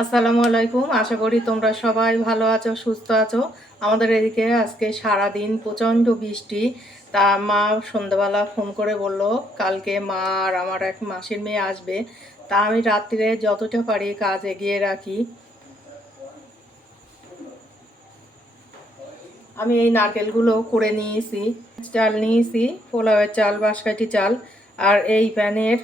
আসসালামু আলাইকুম। আশা করি তোমরা সবাই ভালো আছো, সুস্থ আছো। আমাদের এদিকে আজকে সারাদিন প্রচণ্ড বৃষ্টি। তা মা সন্ধ্যাবেলা ফোন করে বলল কালকে মা আর আমার এক মাসির মেয়ে আসবে। তা আমি রাত্রিরে যতটা পারি কাজ এগিয়ে রাখি। আমি এই নারকেলগুলো করে নিয়েছি, চাল নিয়েছি, পোলাওয়ের চাল, বাঁশকাঠি চাল। আর এই প্যানের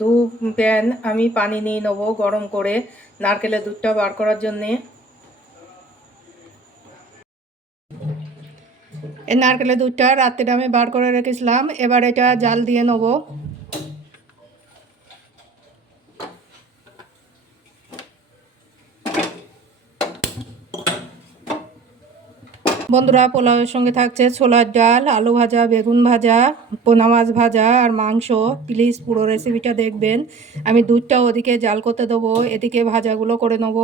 দু প্যান আমি পানি নিয়ে নেবো গরম করে নারকেলের দুধটা বার করার জন্যে। এই নারকেলের দুধটা রাত্রিটা আমি বার করে রেখেছিলাম, এবার এটা জাল দিয়ে নেব। বন্ধুরা, পোলাওয়ের সঙ্গে থাকছে ছোলার ডাল, আলু ভাজা, বেগুন ভাজা, পোনা মাছ ভাজা আর মাংস। প্লিজ পুরো রেসিপিটা দেখবেন। আমি দুধটা ওদিকে জাল করতে দেবো, এদিকে ভাজাগুলো করে নেব।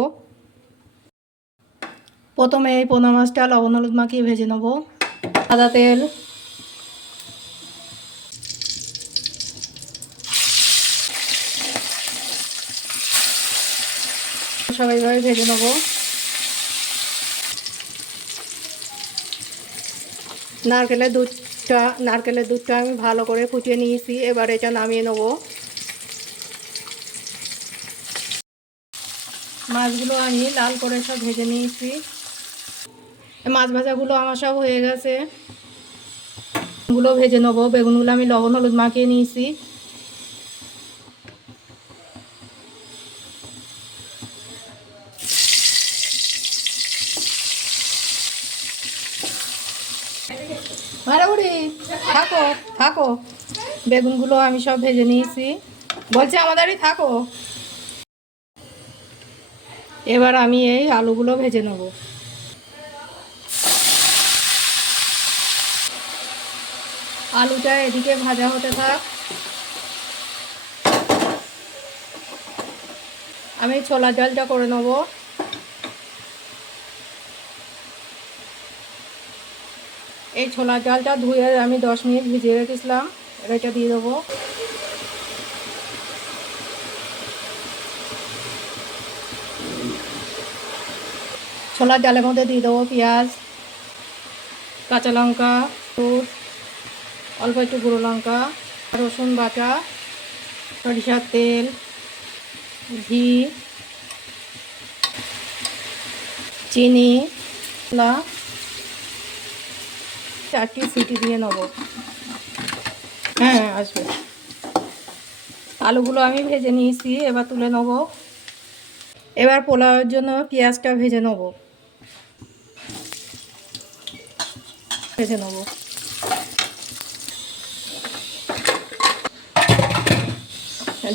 প্রথমে এই পোনা মাছটা লবণ হলুদ মাখিয়ে ভেজে নেব। সাদা তেল, সবাইভাবে ভেজে নেব। নারকেলের দুধটা আমি ভালো করে ফুটিয়ে নিয়েছি, এবার এটা নামিয়ে নেব। মাছগুলো আমি লাল করে সব ভেজে নিয়েছি। মাছ ভাজাগুলো আমার সব হয়ে গেছে, ভেজে নেবো। বেগুনগুলো আমি লবণ হলুদ মাখিয়ে নিয়েছি। মারাউরি, থাকো থাকো। বেগুনগুলো আমি সব ভেজে নিয়েছি, বলছে আমাদেরই থাকো। এবার আমি এই আলুগুলো ভেজে নেব। আলুটা এদিকে ভাজা হতে থাক। আমি ছোলার ডালটা করে নেব। এই ছোলার ডালটা ধুয়ে আমি 10 মিনিট ভিজিয়ে রেখেছিলাম, এটা দিয়ে দেবো। ছোলার ডালের মধ্যে দিয়ে দেবো পেঁয়াজ, কাঁচা লঙ্কা, অল্প একটু গুঁড়ো লঙ্কা, রসুন বাটা, সরিষার তেল, ঘি, চিনি, মশলা। 4টি সিটি দিয়ে নেব। হ্যাঁ, আসবে। আলুগুলো আমি ভেজে নিয়েছি, এবার তুলে নেব। এবার পোলাওয়ের জন্য পেঁয়াজটা ভেজে নেব।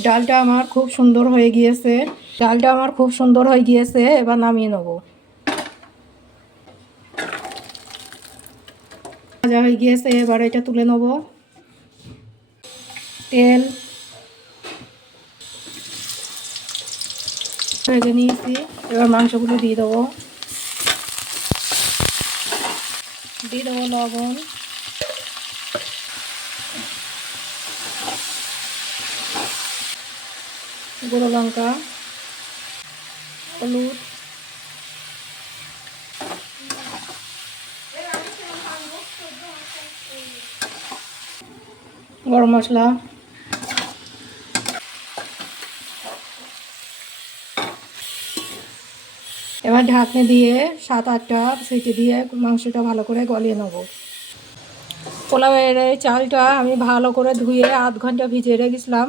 ডালটা আমার খুব সুন্দর হয়ে গিয়েছে। এবার নামিয়ে নেব। ভাজা হয়ে গিয়েছে, এবার এটা তুলে নেব। তেল ভেজে নিয়েছি, এবার মাংসগুলো দিয়ে দেবো। লবণ, গুঁড়ো লঙ্কা, হলুদ, গরম মশলা। এবার ঢাকনি দিয়ে 7-8টা সিটি দিয়ে মাংসটা ভালো করে গলিয়ে নেব। পোলাওয়ের এই চালটা আমি ভালো করে ধুয়ে আধ ঘন্টা ভিজিয়ে রেখেছিলাম,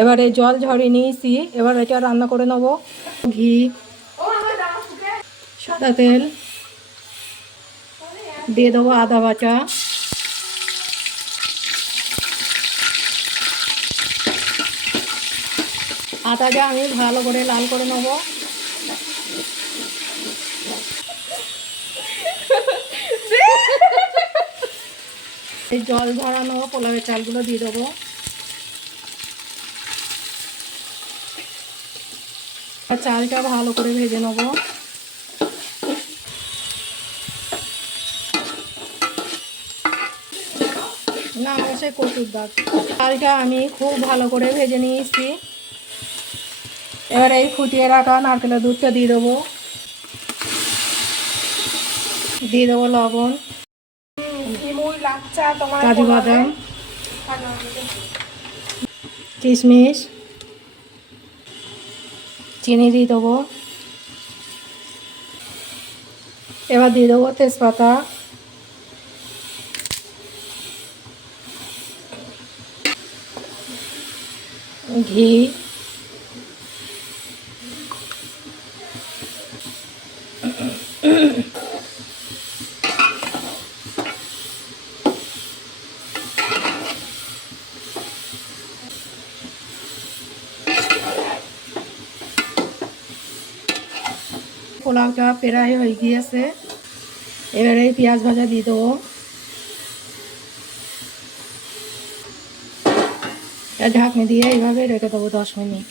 এবারে জল ঝরিয়ে নিয়েছি। এবার এটা রান্না করে নেব। ঘি, সাদা তেল দিয়ে দেবো, আদা বাটা, আদাটা আমি ভালো করে লাল করে নেব। এই জল ঝরানো পোলাওয়ের চালগুলো দিয়ে দেবো। চালটা ভালো করে ভেজে নেব। না, সে কচুর দাগ। চালটা আমি খুব ভালো করে ভেজে নিয়েছি, এবার এই ফুটিয়ে রাখা নারকেলের দুধটা দিয়ে দেবো, লবণ, কাজু বাদাম, কিশমিশ, চিনি দিয়ে দেবো। এবার দিয়ে দেবো তেজপাতা, ঘি, পোলাওটা প্রায় হয়ে গিয়েছে। এবারে এই পেঁয়াজ ভাজা দিয়ে দেবো, ঢাকনি দিয়ে এইভাবে রেখে দেবো 10 মিনিট।